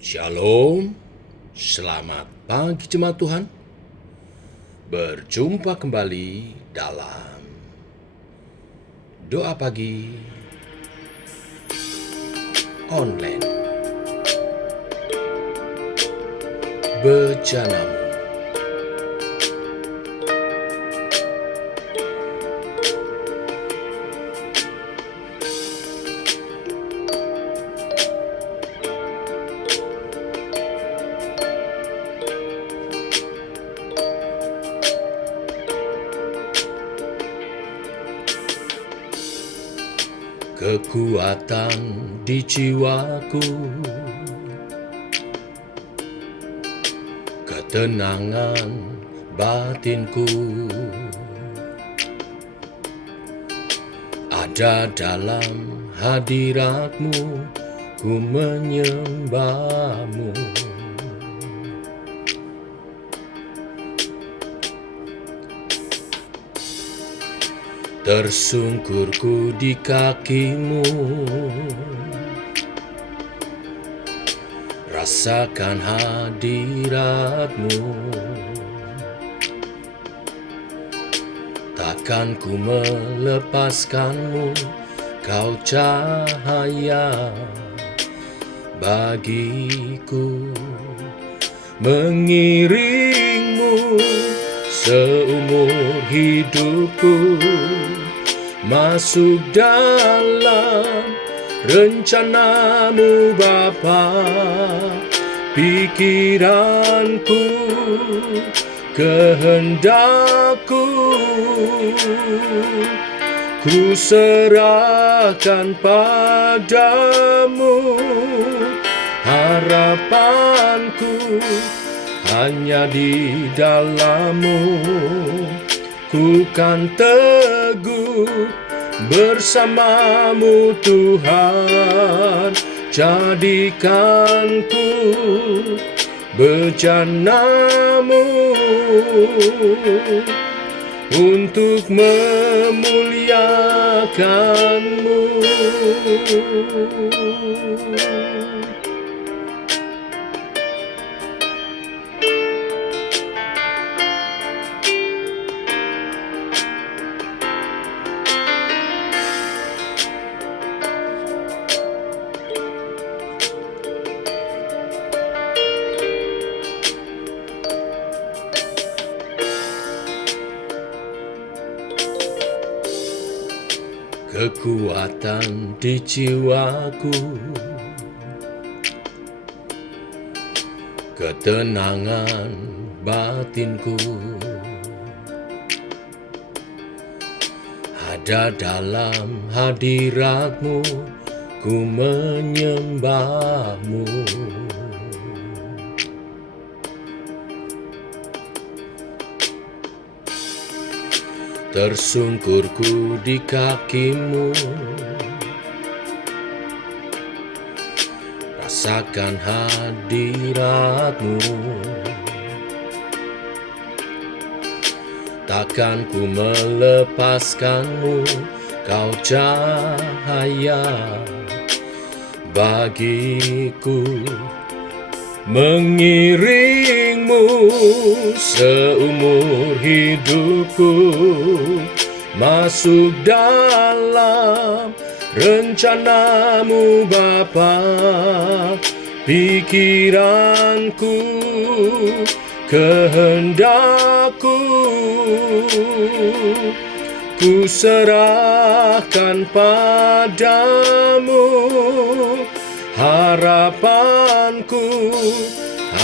Shalom, selamat pagi jemaat Tuhan. Berjumpa kembali dalam doa pagi online Bejanamu. Kekuatan di jiwaku, ketenangan batinku, ada dalam hadirat-Mu, ku menyembah-Mu. Tersungkurku di kaki-Mu, rasakan hadirat-Mu. Takkan ku melepaskan-Mu, Kau cahaya bagiku. Mengiring-Mu seumur hidupku, masuk dalam rencana-Mu Bapa. Pikiranku, kehendakku, ku serahkan padamu. Harapanku hanya di dalam-Mu, ku kan teguh bersama-Mu Tuhan. Jadikanku bejana-Mu untuk memuliakan-Mu. Kekuatan di jiwaku, ketenangan batinku, ada dalam hadirat-Mu, ku menyembah-Mu. Tersungkurku di kaki-Mu, rasakan hadirat-Mu. Takkan ku melepaskan-Mu, Kau cahaya bagiku. Mengiring-Mu seumur hidupku, masuk dalam rencana-Mu Bapa. Pikiranku, kehendakku, ku serahkan padamu. Harapanku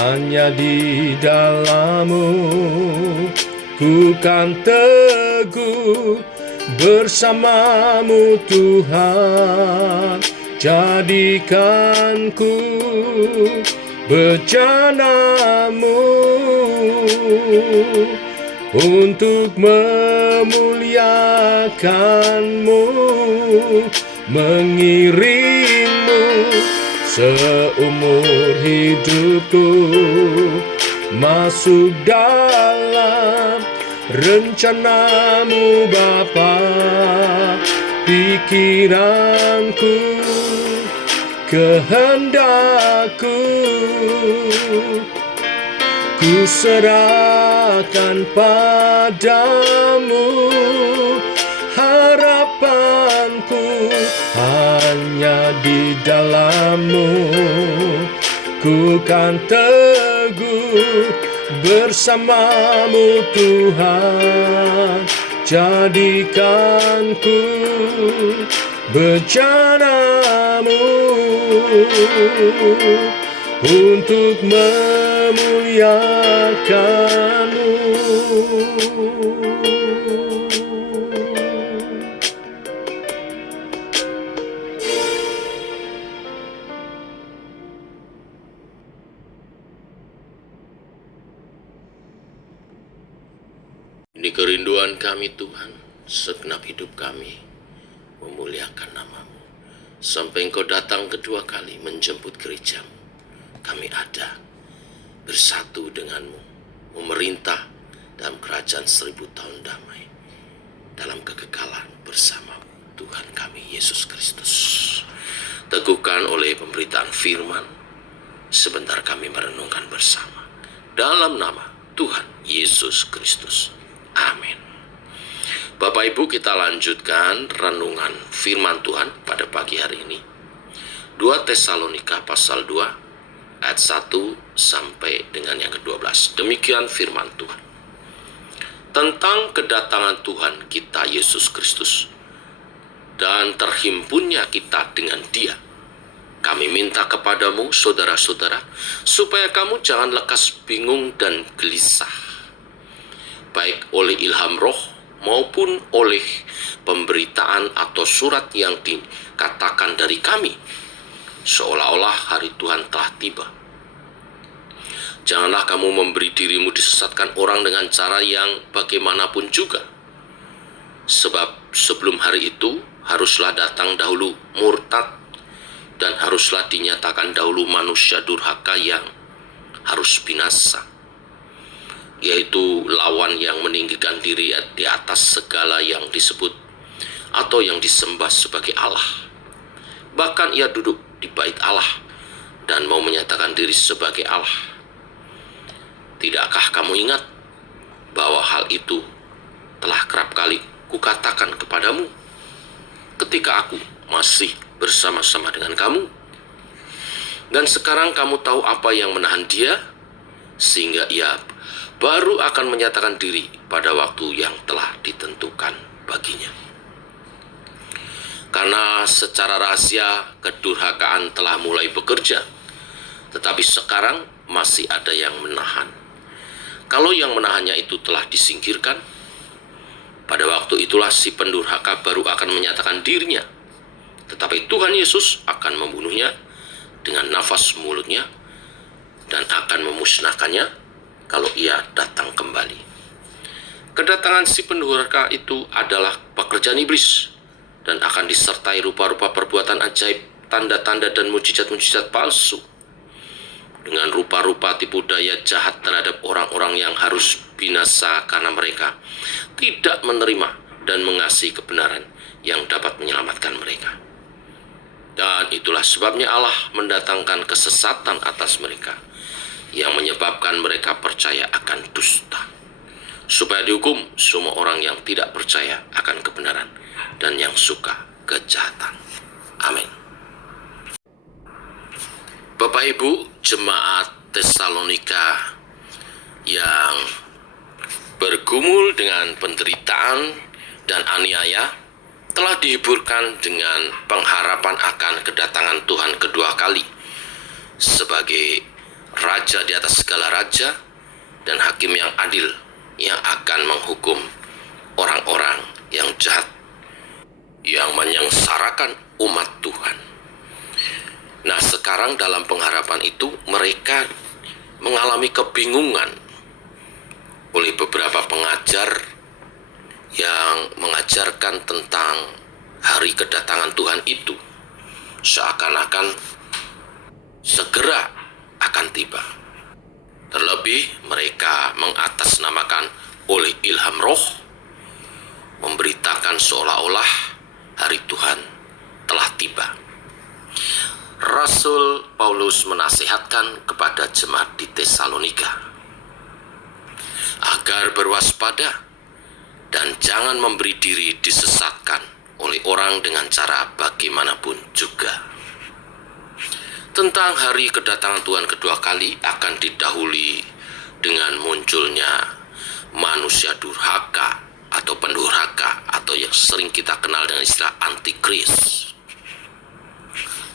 hanya di dalam-Mu, ku kan teguh bersama-Mu Tuhan. Jadikanku bejana-Mu untuk memuliakan-Mu. Mengiring-Mu seumur hidupku, masuk dalam rencana-Mu Bapa. Pikiranku, kehendakku. Ku serahkan padamu, harapanku hanya di dalam-Mu. Ku kan teguh bersama-Mu Tuhan, jadikan ku bejana-Mu untuk memuliakan-Mu. Ini kerinduan kami Tuhan, segenap hidup kami memuliakan nama-Mu. Sampai Engkau datang kedua kali menjemput gereja-Mu, kami ada bersatu dengan-Mu, memerintah dalam kerajaan 1000 tahun damai, dalam kekekalan bersama-Mu Tuhan kami Yesus Kristus. Teguhkan oleh pemberitaan firman, sebentar kami merenungkan bersama. Dalam nama Tuhan Yesus Kristus. Amin. Bapak Ibu, kita lanjutkan renungan firman Tuhan pada pagi hari ini. 2 Tesalonika pasal 2 ayat 1 sampai dengan yang ke-12. Demikian firman Tuhan. Tentang kedatangan Tuhan kita Yesus Kristus dan terhimpunnya kita dengan Dia, kami minta kepadamu saudara-saudara, supaya kamu jangan lekas bingung dan gelisah, baik oleh ilham roh maupun oleh pemberitaan atau surat yang dikatakan dari kami, seolah-olah hari Tuhan telah tiba. Janganlah kamu memberi dirimu disesatkan orang dengan cara yang bagaimanapun juga. Sebab sebelum hari itu haruslah datang dahulu murtad, dan haruslah dinyatakan dahulu manusia durhaka yang harus binasa, yaitu lawan yang meninggikan diri di atas segala yang disebut atau yang disembah sebagai Allah. Bahkan ia duduk di bait Allah dan mau menyatakan diri sebagai Allah. Tidakkah kamu ingat bahwa hal itu telah kerap kali kukatakan kepadamu ketika aku masih bersama-sama dengan kamu? Dan sekarang kamu tahu apa yang menahan dia, sehingga ia baru akan menyatakan diri pada waktu yang telah ditentukan baginya. Karena secara rahasia kedurhakaan telah mulai bekerja, tetapi sekarang masih ada yang menahan. Kalau yang menahannya itu telah disingkirkan, pada waktu itulah si pendurhaka baru akan menyatakan dirinya, tetapi Tuhan Yesus akan membunuhnya dengan nafas mulutnya dan akan memusnahkannya kalau ia datang kembali. Kedatangan si pendurhaka itu adalah pekerjaan iblis dan akan disertai rupa-rupa perbuatan ajaib, tanda-tanda dan mujizat-mujizat palsu, dengan rupa-rupa tipu daya jahat terhadap orang-orang yang harus binasa karena mereka tidak menerima dan mengasihi kebenaran yang dapat menyelamatkan mereka. Dan itulah sebabnya Allah mendatangkan kesesatan atas mereka, yang menyebabkan mereka percaya akan dusta, supaya dihukum semua orang yang tidak percaya akan kebenaran dan yang suka kejahatan. Amin. Bapak Ibu jemaat Tesalonika yang bergumul dengan penderitaan dan aniaya, telah dihiburkan dengan pengharapan akan kedatangan Tuhan kedua kali sebagai Raja di atas segala raja dan Hakim yang adil, yang akan menghukum orang-orang yang jahat, yang menyengsarakan umat Tuhan. Nah, sekarang dalam pengharapan itu mereka mengalami kebingungan oleh beberapa pengajar yang mengajarkan tentang hari kedatangan Tuhan itu seakan-akan segera akan tiba. Terlebih mereka mengatasnamakan oleh ilham roh, memberitakan seolah-olah hari Tuhan telah tiba. Rasul Paulus menasihatkan kepada jemaat di Tesalonika agar berwaspada dan jangan memberi diri disesatkan oleh orang dengan cara bagaimanapun juga. Tentang hari kedatangan Tuhan kedua kali akan didahului dengan munculnya manusia durhaka atau pendurhaka atau yang sering kita kenal dengan istilah antikris,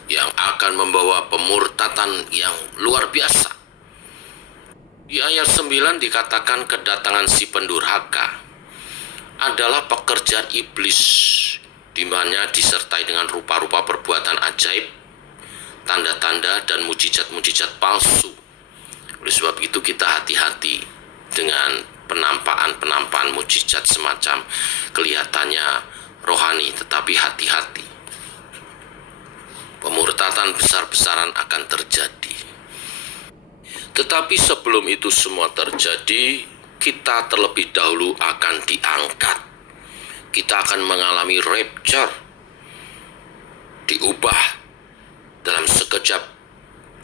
yang akan membawa pemurtatan yang luar biasa. Di ayat 9 dikatakan kedatangan si pendurhaka adalah pekerjaan iblis, di mana disertai dengan rupa-rupa perbuatan ajaib, tanda-tanda dan mujizat-mujizat palsu. Oleh sebab itu kita hati-hati dengan penampakan mujizat semacam kelihatannya rohani, tetapi hati-hati. Pemurtatan besar-besaran akan terjadi. Tetapi sebelum itu semua terjadi, kita terlebih dahulu akan diangkat. Kita akan mengalami rapture, diubah dalam sekejap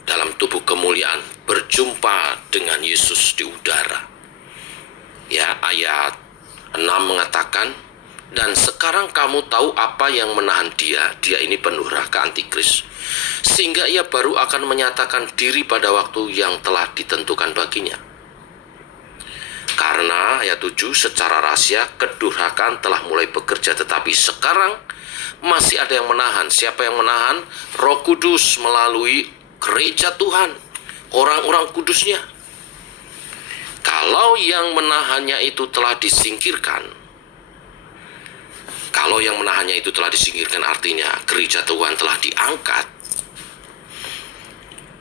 dalam tubuh kemuliaan, berjumpa dengan Yesus di udara. Ya, ayat 6 mengatakan, dan sekarang kamu tahu apa yang menahan dia ini pendurhaka antikris, sehingga ia baru akan menyatakan diri pada waktu yang telah ditentukan baginya. Karena ayat 7, secara rahasia kedurhakaan telah mulai bekerja, tetapi sekarang masih ada yang menahan. Siapa yang menahan? Roh Kudus melalui gereja Tuhan, orang-orang kudusnya. Kalau yang menahannya itu telah disingkirkan, artinya gereja Tuhan telah diangkat.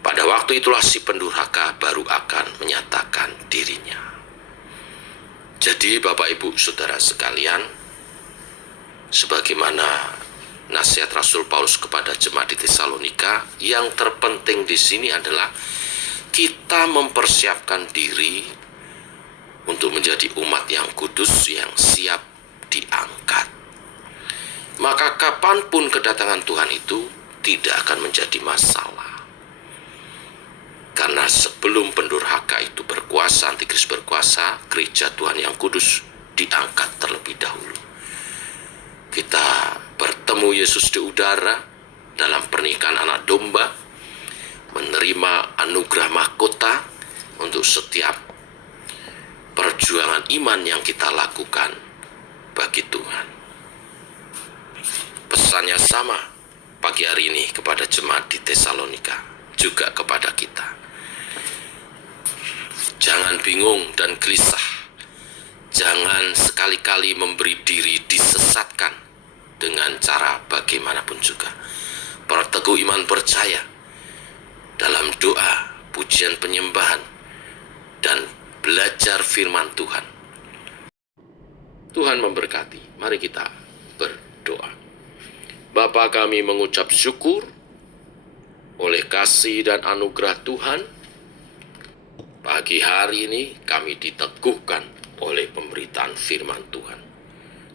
Pada waktu itulah si pendurhaka baru akan menyatakan dirinya. Jadi Bapak Ibu Saudara sekalian, sebagaimana nasihat Rasul Paulus kepada jemaat di Tesalonika, yang terpenting di sini adalah kita mempersiapkan diri untuk menjadi umat yang kudus, yang siap diangkat. Maka kapanpun kedatangan Tuhan itu tidak akan menjadi masalah. Karena sebelum pendurhaka itu berkuasa, antikris berkuasa, gereja Tuhan yang kudus diangkat terlebih dahulu. Kita bertemu Yesus di udara dalam pernikahan anak domba, menerima anugerah mahkota untuk setiap perjuangan iman yang kita lakukan bagi Tuhan. Pesannya sama pagi hari ini kepada jemaat di Tesalonika, juga kepada kita. Jangan bingung dan gelisah. Jangan sekali-kali memberi diri disesatkan dengan cara bagaimanapun juga. Perteguh iman percaya dalam doa, pujian penyembahan, dan belajar firman Tuhan. Tuhan memberkati. Mari kita berdoa. Bapa, kami mengucap syukur oleh kasih dan anugerah Tuhan. Pagi hari ini kami diteguhkan oleh pemberitaan firman Tuhan.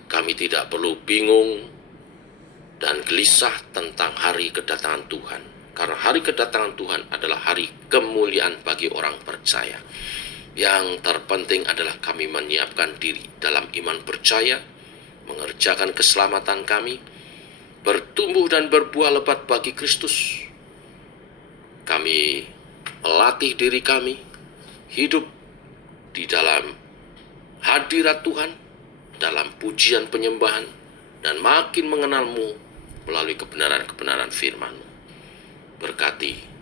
Kami tidak perlu bingung dan gelisah tentang hari kedatangan Tuhan. Karena hari kedatangan Tuhan adalah hari kemuliaan bagi orang percaya. Yang terpenting adalah kami menyiapkan diri dalam iman percaya, mengerjakan keselamatan kami, bertumbuh dan berbuah lebat bagi Kristus. Kami melatih diri kami hidup di dalam hadirat Tuhan, dalam pujian penyembahan, dan makin mengenal-Mu melalui kebenaran-kebenaran firman-Mu. Berkati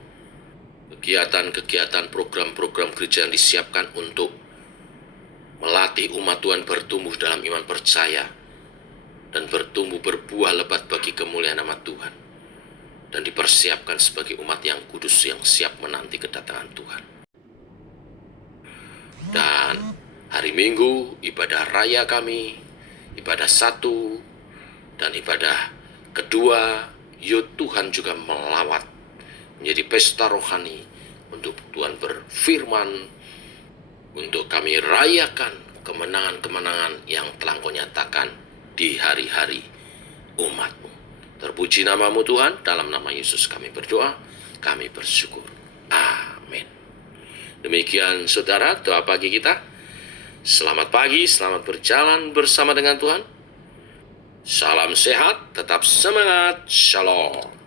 kegiatan-kegiatan, program-program gereja yang disiapkan untuk melatih umat Tuhan bertumbuh dalam iman percaya dan bertumbuh berbuah lebat bagi kemuliaan nama Tuhan, dan dipersiapkan sebagai umat yang kudus yang siap menanti kedatangan Tuhan. Dan hari Minggu, ibadah raya kami, ibadah 1 dan ibadah kedua, yud Tuhan juga melawat menjadi pesta rohani untuk Tuhan berfirman, untuk kami rayakan kemenangan-kemenangan yang telah Kau nyatakan di hari-hari umat-Mu. Terpuji namamu Tuhan, dalam nama Yesus kami berdoa, kami bersyukur. Amin. Demikian saudara, doa pagi kita. Selamat pagi, selamat berjalan bersama dengan Tuhan. Salam sehat, tetap semangat, shalom.